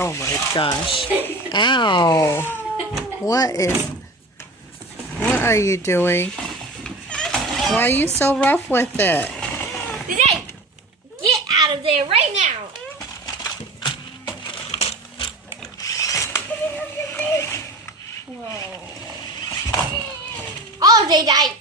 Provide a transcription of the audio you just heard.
Oh my gosh. Ow. What are you doing? Why are you so rough with it? Zay, get out of there right now. Whoa. Oh, they died.